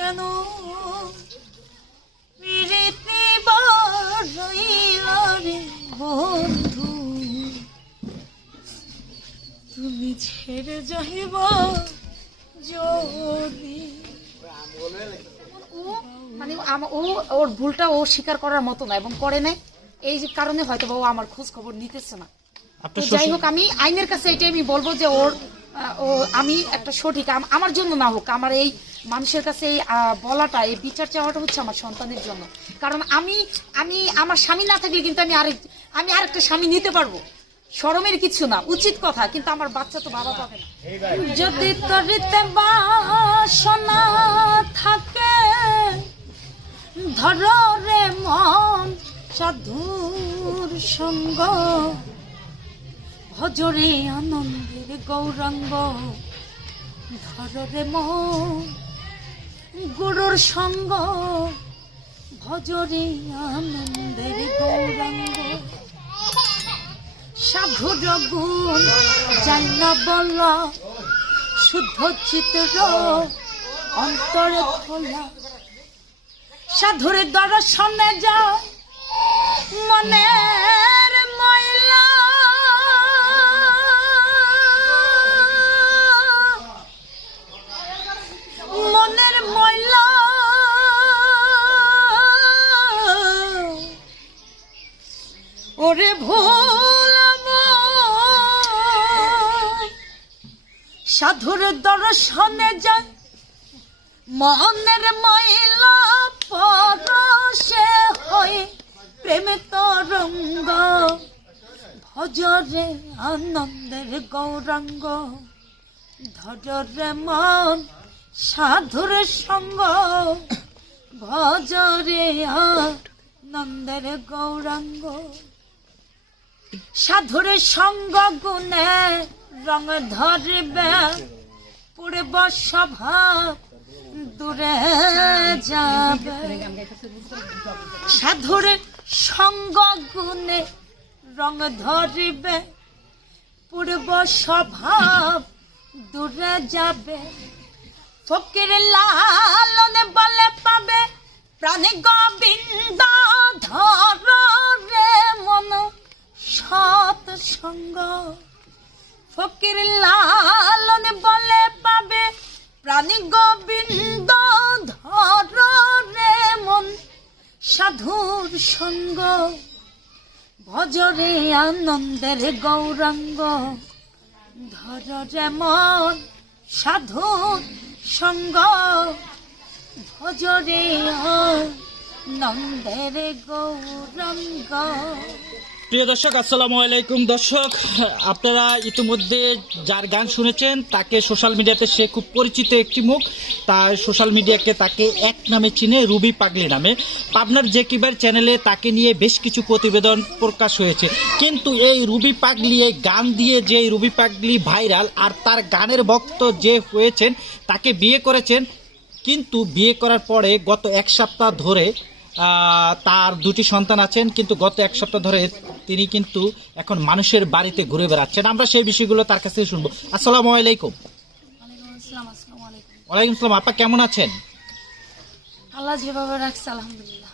কেন প্রীতি বাড়াইলা রে বন্ধু, তুমি ছেড়ে যাইবা যদি। মানে ওর ভুলটা ও স্বীকার করার মতো না এবং করে নাই, এই যে কারণে হয়তো ও আমার খোঁজ খবর নিতেছে না। তো যাই হোক, আমি আইনের কাছে এটাই আমি বলবো যে আমি একটা সঠিক, আমার জন্য না হোক, আমার এই মানুষের কাছে এই বলাটা, এই বিচার চাওয়াটা হচ্ছে আমার সন্তানের জন্য। কারণ আমি আমার স্বামী না থাকলে কিন্তু আমি আরেকটা স্বামী নিতে পারবো, শরমের কিছু না, উচিত কথা, কিন্তু আমার বাচ্চা তো বাবা পাবে না। যদি তরিতে বাসনা থাকে ধর রে মন সাধুর সঙ্গ, ভজরে আনন্দের গৌরাঙ্গ, ধর রে মন গুরুর সঙ্গ, ভজরে আনন্দের গৌরাঙ্গ। সাধুর গুণ যাই না বলা, শুদ্ধ চিত্র অন্তরে খোলা, সাধুর দর্শনে যায় মনের ময়লা, মনের ময়লা ওরে ভুলাব, সাধুর দর্শনে যায় মনের ময়লা, পরশে হয় প্রেমে তরঙ্গ, ভজরে আনন্দের গৌরাঙ্গ, ধরে মন সাধুর সঙ্গ, ভজরে আনন্দের গৌরাঙ্গ। সাধুর সঙ্গ গুণে রঙ ধরবে, পূর্ব স্বভাব দূরে যাবে। সাধুর সঙ্গ গুণে রঙ ধরিবে, পূর্ব স্বভাব দূরে যাবে। ফকির লালনে বলে পাবে প্রাণী গোবিন্দ, ধর রে মন সৎ সঙ্গ। ফকির লালনে বলে পাবে প্রাণী গোবিন্দ, ধর রে মন সাধুর সঙ্গ, ভজরে আনন্দের গৌরাঙ্গ, ধর রে মন সাধুর সঙ্গ, ভজরে আনন্দের গৌরাঙ্গ। প্রিয় দর্শক, আসসালামু আলাইকুম। দর্শক, আপনারা ইতিমধ্যে যার গান শুনেছেন তাকে সোশ্যাল মিডিয়াতে সে খুব পরিচিত একটি মুখ। তার সোশ্যাল মিডিয়াকে তাকে এক নামে চিনে, রুবি পাগলি নামে। পাবনার জেকিবার চ্যানেলে তাকে নিয়ে বেশ কিছু প্রতিবেদন প্রকাশ হয়েছে, কিন্তু এই রুবি পাগলি, এই গান দিয়ে যে রুবি পাগলি ভাইরাল, আর তার গানের ভক্ত যে হয়েছেন তাকে বিয়ে করেছেন, কিন্তু বিয়ে করার পরে গত এক সপ্তাহ ধরে তার দুটি সন্তান আছেন, কিন্তু গত এক সপ্তাহ ধরে তিনি কিন্তু এখন মানুষের বাড়িতে ঘুরে বেড়াচ্ছেন। আমরা সেই বিষয়গুলো তার কাছ থেকে শুনবো। আসসালামু আলাইকুম। ওয়ালাইকুম আসসালাম। আপা কেমন আছেন? আল্লাহ যেভাবে রাখছে আলহামদুলিল্লাহ।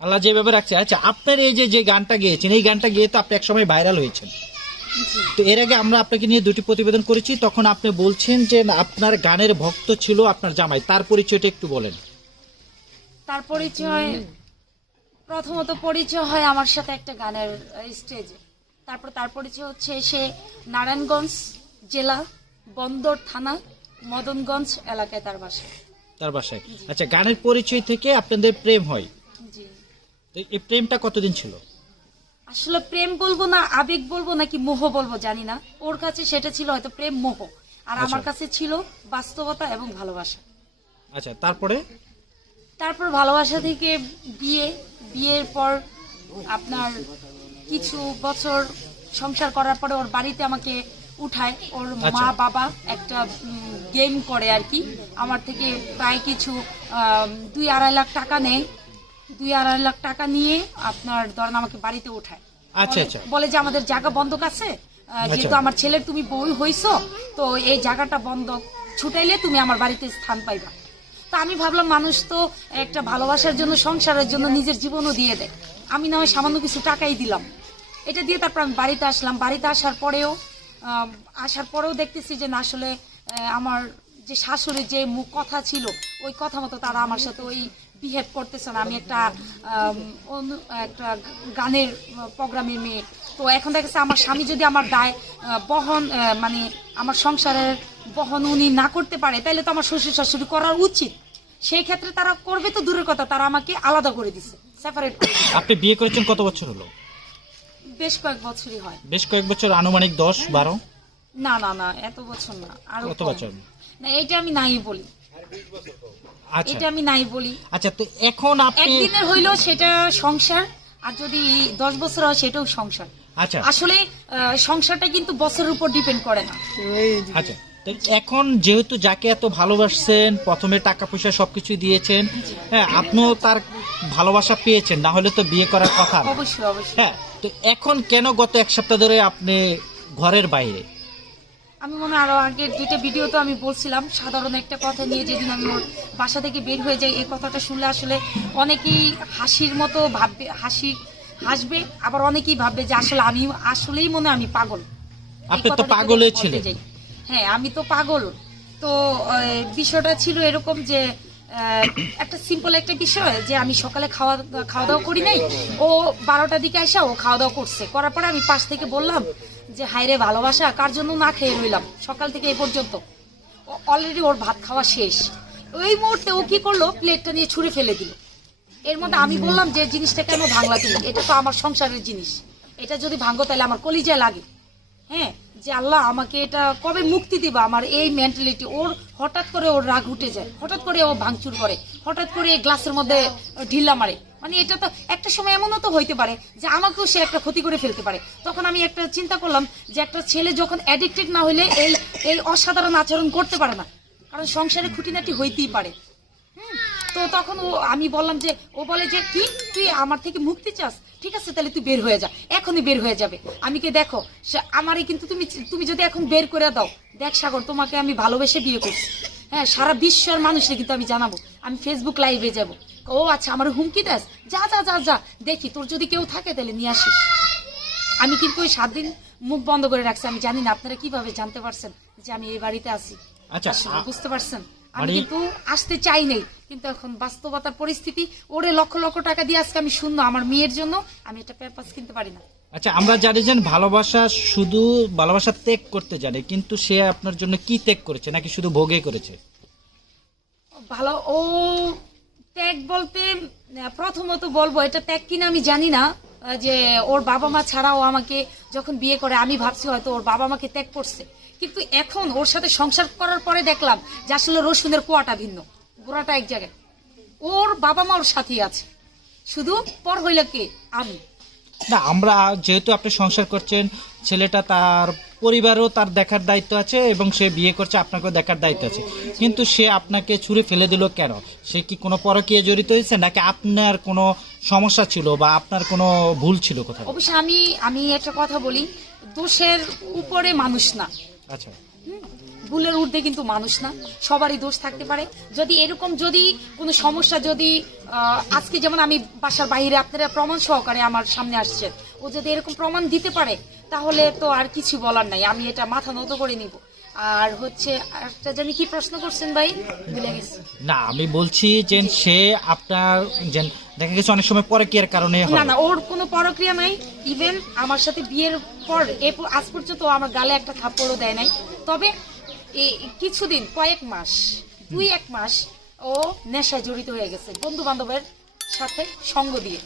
আল্লাহ যেভাবে রাখছে। আচ্ছা, আপনার এই যে গানটা গেয়েছেন, এই গানটা গেয়ে তো আপনি একসময় ভাইরাল হয়েছেন। তো এর আগে আমরা আপনাকে নিয়ে দুটি প্রতিবেদন করেছি, তখন আপনি বলছেন যে আপনার গানের ভক্ত ছিল আপনার জামাই। তার পরিচয়টা একটু বলেন। তার পরিচয়, প্রথমত পরিচয় হয় আমার সাথে একটা গানের স্টেজে। তারপর তার পরিচয় হচ্ছে সে নারায়ণগঞ্জ জেলা বন্দর থানা মদনগঞ্জ এলাকায় তার বাসায়। আচ্ছা, গানের পরিচয় থেকে আপনাদের প্রেম হয়। জি। তো এই প্রেমটা কতদিন ছিল? আসলে প্রেম বলবো না, আবেগ বলবো নাকি মোহ বলবো জানি না। ওর কাছে সেটা ছিল হয়তো প্রেম মোহ, আর আমার কাছে ছিল বাস্তবতা এবং ভালোবাসা। আচ্ছা, তারপর ভালোবাসা থেকে বিয়ের পর আপনার কিছু বছর সংসার করার পরে ওর বাড়িতে আমাকে উঠায়। ওর মা বাবা একটা গেম করে আর কি, আমার থেকে প্রায় কিছু 2-2.5 লাখ টাকা নেয়। 2-2.5 লাখ টাকা নিয়ে আপনার ধরেন আমাকে বাড়িতে উঠায়। বলে যে আমাদের জায়গা বন্ধক আছে, যেহেতু আমার ছেলের তুমি বই হইছো, তো এই জায়গাটা বন্ধক ছুটাইলে তুমি আমার বাড়িতে স্থান পাইবা। তো আমি ভাবলাম মানুষ তো একটা ভালোবাসার জন্য, সংসারের জন্য নিজের জীবনও দিয়ে দেয়। আমি না হয় সামান্য কিছু টাকাই দিলাম, এটা দিয়ে তারপর আমি বাড়িতে আসলাম। বাড়িতে আসার পরেও দেখতেছি যে না, আসলে আমার যে শাশুড়ির যে মুখ কথা ছিল, ওই কথা মতো তারা আমার সাথে ওই বিহেভ করতেছে না। আমি একটা গানের প্রোগ্রামের মেয়ে, তো এখন দেখেছে আমার স্বামী যদি আমার দায় বহন, মানে আমার সংসারের বহন উনি না করতে পারে, তাহলে তো আমার শ্বশুর শাশুড়ি করার উচিত। সেই ক্ষেত্রে তারা করবে তো দূরের কথা, তারা আমাকে আলাদা করে দিছে, সেপারেট করে দিছে। আপনি বিয়ে করেছেন কত বছর হলো? বেশ কয়েক বছরই হয়। বেশ কয়েক বছর, আনুমানিক 10-12? না না না, এত বছর না, আরো কত কম। বছর? না, এটা আমি নাই বলি, আচ্ছা এটা আমি নাই বলি। আচ্ছা, তো এখন আপনি একদিনের হইলো সেটা সংসার, আর যদি 10 বছর হয় সেটাও সংসার। আচ্ছা আসলে সংসারটা কিন্তু বছরের উপর ডিপেন্ড করে না। আচ্ছা, তো এখন যেহেতু যাকে এত ভালোবাসছেন, প্রথমে টাকা পয়সা সবকিছু দিয়েছেন, হ্যাঁ, আপনিও তার ভালোবাসা পেয়েছেন, না হলে তো বিয়ে করার কথা না। অবশ্যই অবশ্যই। হ্যাঁ, তো এখন কেন গত 1 সপ্তাহ ধরে আপনি ঘরের বাইরে? আমি মনে হয় আরো আগের 2টা ভিডিও তো আমি বলছিলাম সাধারণ একটা কথা নিয়ে, যেদিন আমি ওর বাসা থেকে বের হয়ে যাই, এই কথাটা শুনলে আসলে অনেকেই হাসির মতো ভাববে, হাসবে, আবার অনেকেই ভাববে যে আসলে আমি আসলেই মনে হয় আমি পাগল। এই আপনি তো কথাটা যদি পাগলই বলতে ছিলেন। যাই। হ্যাঁ, আমি তো পাগল। তো বিষয়টা ছিল এরকম যে একটা সিম্পল একটা বিষয়, যে আমি সকালে খাওয়া দাওয়া করি নাই, ও 12টার দিকে আসা ও খাওয়া দাওয়া করছে, করার পরে আমি পাশ থেকে বললাম যে হায়রে ভালোবাসা, কার জন্য না খেয়ে রইলাম সকাল থেকে এই পর্যন্ত। অলরেডি ওর ভাত খাওয়া শেষ, ওই মুহূর্তে ও কি করলো, প্লেটটা নিয়ে ছুঁড়ে ফেলে দিল। এর মধ্যে আমি বললাম যে জিনিসটা কেন ভাঙলা তুমি, এটা তো আমার সংসারের জিনিস, এটা যদি ভাঙো তাহলে আমার কলিজায় লাগে। হ্যাঁ, যে আল্লাহ আমাকে এটা কবে মুক্তি দিবা, আমার এই মেন্টালিটি। ওর হঠাৎ করে ওর রাগ উঠে যায়, হঠাৎ করে ও ভাঙচুর করে, হঠাৎ করে গ্লাসের মধ্যে ঢিল্লা মারে। মানে এটা তো একটা সময় এমনও তো হইতে পারে যে আমাকেও সে একটা ক্ষতি করে ফেলতে পারে। তখন আমি একটা চিন্তা করলাম যে একটা ছেলে যখন অ্যাডিক্টেড না হইলে এই অসাধারণ আচরণ করতে পারে না, কারণ সংসারে খুঁটিনাটি হইতেই পারে। তো তখন আমি বললাম যে, ও বলে যে কি তুই আমার থেকে মুক্তি চাস, ঠিক আছে তাহলে তুই বের হয়ে যা, এখনই বের হয়ে যাবে। আমি কি দেখো আমারই কিন্তু তুমি যদি এখন বের করে দাও, দেখ সাগর তোমাকে আমি ভালোবেসে বিয়ে করছি, হ্যাঁ, সারা বিশ্বের মানুষকে কিন্তু আমি জানাবো, আমি ফেসবুক লাইভে যাব। ও আচ্ছা, আমার হুমকি দাস, যা যা যা যা, দেখি তোর যদি কেউ থাকে তাহলে নিয়ে আসিস। আমি কিন্তু ওই 7 দিন মুখ বন্ধ করে রাখছি। আমি জানি না আপনারা কিভাবে জানতে পারছেন যে আমি এই বাড়িতে আছি। আচ্ছা, আসলে বুঝতে পারছেন, আমি কিন্তু আসতে চাই নাই, কিন্তু এখন বাস্তবতার পরিস্থিতি, ওরে লক্ষ লক্ষ টাকা দিয়ে আজকে আমি শূন্য, আমার মেয়ের জন্য আমি একটা পেপার কিনতে পারি না। আচ্ছা, আমরা জানি যে শুধু ভালোবাসা ত্যাগ করতে জানে, কিন্তু সে আপনার জন্য কি ত্যাগ করেছে, নাকি শুধু ভোগে করেছে? ভালো, ও ত্যাগ বলতে প্রথমত বলবো এটা ত্যাগ কিনা আমি জানি না, যে ওর বাবা মা ছাড়াও আমাকে যখন বিয়ে করে আমি ভাবছি হয়তো ওর বাবা মাকে ত্যাগ করছে, কিন্তু এখন ওর সাথে সংসার করার পরে দেখলাম যে আসলে রসুনের কোয়াটা ভিন্ন, গোড়াটা এক জায়গায়। ওর বাবা মা ওর সাথেই আছে, শুধু পর হইল কে, আমি না। আমরা যেহেতু আপনি সংসার করছেন, ছেলেটা তার পরিবারও তার দেখার দায়িত্ব আছে, এবং সে বিয়ে করছে আপনাকেও দেখার দায়িত্ব আছে, কিন্তু সে আপনাকে ছুঁড়ে ফেলে দিল কেন? সে কি কোনো পরকীয়া জড়িত হয়েছে, নাকি আপনার কোনো সমস্যা ছিল বা আপনার কোনো ভুল ছিল কোথাও? অবশ্যই আমি একটা কথা বলি, দোষের উপরে মানুষ না, আচ্ছা, ভুলের ঊর্ধ্বে কিন্তু মানুষ না, সবারই দোষ থাকতে পারে। যদি এরকম যদি কোনো সমস্যা যদি আজকে যেমন আমি বাসার বাইরে, আপনারা প্রমাণ সহকারে আমার সামনে আসছেন, ও যদি এরকম প্রমাণ দিতে পারে তাহলে তো আর কিছু বলার নাই, আমি এটা মাথা নত করে নিব। আর হচ্ছে একটা জানি কি প্রশ্ন করছেন ভাই, ভুলে গেছি। না, আমি বলছি যে সে আপনার দেখা গেছে অনেক সময় পরকীয়ার কারণে না না, ওর কোনো পরক্রিয়া নাই। ইভেন আমার সাথে বিয়ের পর আজ পর্যন্ত আমার গালে একটা থাপ্পড়ও দেয় নাই। তবে কিছুদিন, কয়েক মাস, 2-1 মাস ও নেশায় জড়িত হয়ে গেছে বন্ধু বান্ধবের সাথে সঙ্গ দিয়ে,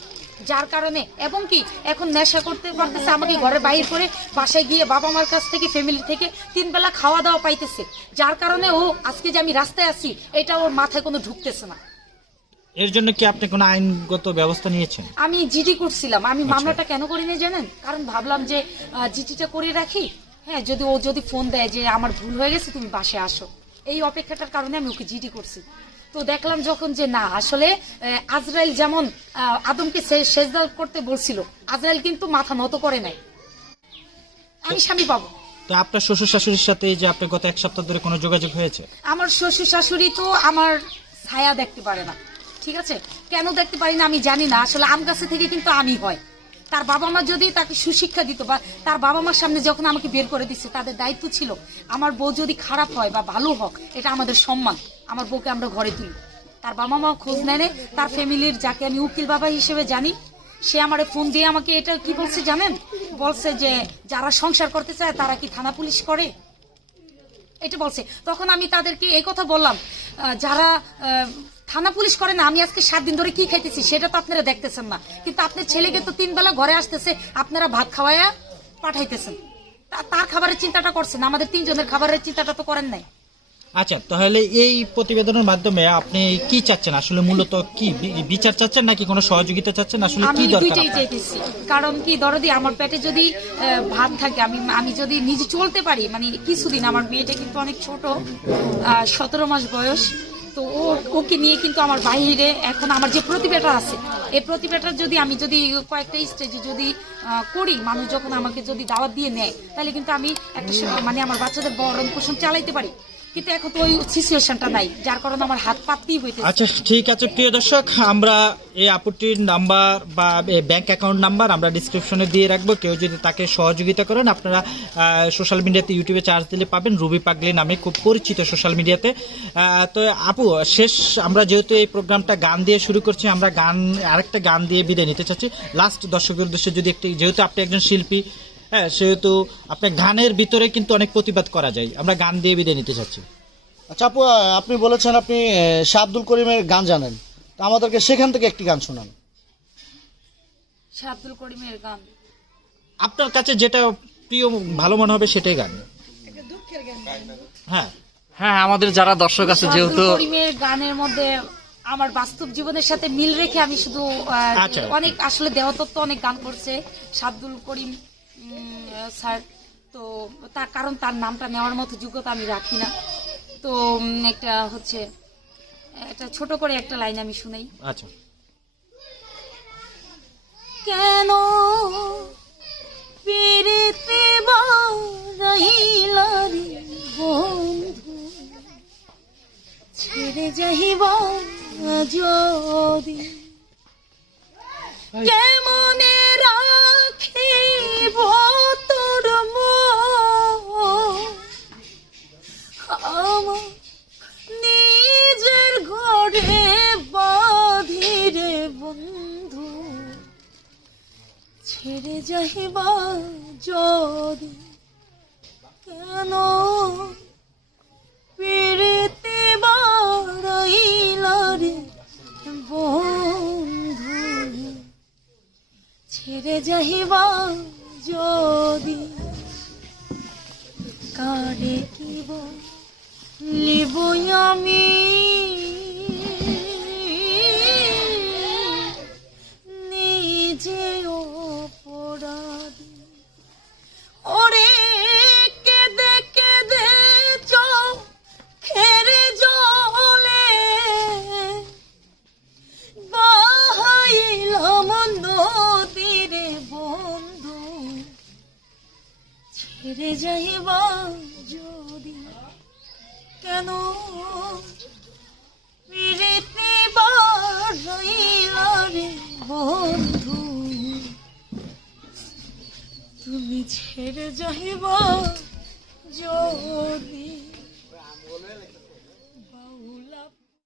যার কারণে, এবং কি এখন নেশা করতে পারতেছে, আমাকে ঘরে বাইর করে বাসায় গিয়ে বাবা মার কাছ থেকে, ফ্যামিলি থেকে 3 বেলা খাওয়া দাওয়া পাইতেছে, যার কারণে ও আজকে যে আমি রাস্তায় আছি এটা ওর মাথায় কোনো ঢুকতেছে না। এর জন্য কি আপনি কোনো আইনগত ব্যবস্থা নিয়েছেন? আমি জিডি করছিলাম। আমি মামলাটা কেন করি না জানেন? কারণ ভাবলাম যে জিডিটা করে রাখি, হ্যাঁ, যদি ফোন দেয় যে আমার ভুল হয়ে গেছে তুমি বাসায় আসো, এই অপেক্ষাটার কারণে আমি ওকে জিডি করছি। তো দেখলাম যখন যে না, আসলে আজরাইল যেমন আদমকে সেজদা করতে বলছিল, আজরাইল কিন্তু মাথা নত করে নাই, আমি স্বামী পাবো। তো আপনার শ্বশুর শাশুড়ির সাথে যে আপনার গত 1 সপ্তাহ ধরে কোনো যোগাযোগ হয়েছে? আমার শ্বশুর শাশুড়ি তো আমার ছায়া দেখতে পারে না। ঠিক আছে, কেন দেখতে পারি না আমি জানি না, আসলে আম গাছে থেকে কিন্তু আমি হয়। তার বাবা মা যদি তাকে সুশিক্ষা দিত, বা তার বাবা মার সামনে যখন আমাকে বের করে দিচ্ছে, তাদের দায়িত্ব ছিল আমার বউ যদি খারাপ হয় বা ভালো হোক, এটা আমাদের সম্মান, আমার বউকে আমরা ঘরে তুলি। তার বাবা মা খোঁজ নেয়, তার ফ্যামিলির যাকে আমি উকিল বাবা হিসেবে জানি, সে আমারে ফোন দিয়ে আমাকে এটা কি বলছে জানেন, বলছে যে যারা সংসার করতে চায় তারা কি থানা পুলিশ করে, এটা বলছে। তখন আমি তাদেরকে এই কথা বললাম, যারা থানা পুলিশ করে না, আমি আজকে 7 দিন ধরে কি খাইতেছি সেটা তো আপনারা দেখতেছেন না, কিন্তু আপনার ছেলেকে তো 3 বেলা ঘরে আসতেছে, আপনারা ভাত খাওয়ায়া পাঠাইতেছেন, তার খাবারের চিন্তাটা করছেন, আমাদের 3 জনের খাবারের চিন্তাটা তো করেন নাই। আচ্ছা, তাহলে এই প্রতিবেদনের মাধ্যমে আপনি কি চাচ্ছেন, আসলে মূলত কি বিচার চাচ্ছেন নাকি কোনো সহযোগিতা চাচ্ছেন, আসলে আমি কি দরকার দুইটাই আপনার? চাইতেছি, কারণ কি দরদি আমার পেটে যদি ভাত থাকে, আমি যদি নিজে চলতে পারি, মানে কিছুদিন, আমার মেয়েটা কিন্তু অনেক ছোট, 17 মাস বয়স, তো ওকে নিয়ে কিন্তু আমার বাইরে এখন আমার যে প্রতিভাটা আছে, এই প্রতিভাটা যদি আমি যদি কয়েকটা স্টেজে যদি করি, মানুষ যখন আমাকে যদি দাওয়াত দিয়ে নেয়, তাহলে কিন্তু আমি একটা মানে আমার বাচ্চাদের ভরণ পোষণ চালাইতে পারি, কিন্তু এখন তো ওই সিচুয়েশনটা নাই, যার কারণে আমার হাত পাততেই হইতেছে। আচ্ছা, ঠিক আছে প্রিয় দর্শক, আমরা এই আপুটির নাম্বার বা ব্যাংক অ্যাকাউন্ট নাম্বার আমরা ডিসক্রিপশনে দিয়ে রাখবো, কেউ যদি তাকে সহযোগিতা করেন আপনারা সোশ্যাল মিডিয়াতে ইউটিউবে চার্জ দিলে পাবেন, রুবি পাগলি নামে খুব পরিচিত সোশ্যাল মিডিয়াতে। তো আপু, শেষ আমরা যেহেতু এই প্রোগ্রামটা গান দিয়ে শুরু করছি, আমরা আরেকটা গান দিয়ে বিদায় নিতে চাচ্ছি লাস্ট দর্শকদের উদ্দেশ্যে, যদি একটি, যেহেতু আপনি একজন শিল্পী, হ্যাঁ, সেহেতু আপনার গানের ভিতরে কিন্তু অনেক প্রতিবাদ করা যায়, আমরা গান দিয়ে বিদায় নিতে চাচ্ছি। আচ্ছা আপু, আপনি বলেছেন আপনি শাহ আব্দুল করিমের গান জানেন, তো আমাদেরকে সেখান থেকে একটি গান শোনান। শাহ আব্দুল করিমের গান আপনার কাছে যেটা প্রিয় ভালো মনে হবে সেটাই গান। হ্যাঁ হ্যাঁ, আমাদের যারা দর্শক আছে, শাহ যেহেতু আব্দুল করিমের গানের মধ্যে আমার বাস্তব জীবনের সাথে মিল রেখে আমি শুধু আচ্ছা। অনেক আসলে দেহতত্ত্ব অনেক গান করছে শাহ আব্দুল করিম স্যার, তো তার কারণ তার নামটা নেওয়ার মতো যোগ্যতা আমি রাখি না, তো একটা হচ্ছে একটা ছোট করে একটা লাইন আমি শুনাই। আচ্ছা। কেন পিরিতি বারাইলা রে বন্ধু, ছেড়ে যাইবা যদি, কেমনে রাখিব তোর মন, আমার নিজের ঘরে বাঁধিরে বন্ধু, ছেড়ে যাইবা যদি, কেন পিরিতি বারাইলা রে বন্ধু, ছেড়ে যাইবা যদি, কারে কিব লিব আমি নিজে অপরাধী, ওরে কেঁদে কেঁদে চোখের জলে বাহাইলাম নদীরে বন্ধু, ছেড়ে যাইবা যদি, কেন পিরিতি বারাইলা রে বন্ধু, তুমি ছেড়ে যাইবা যদি।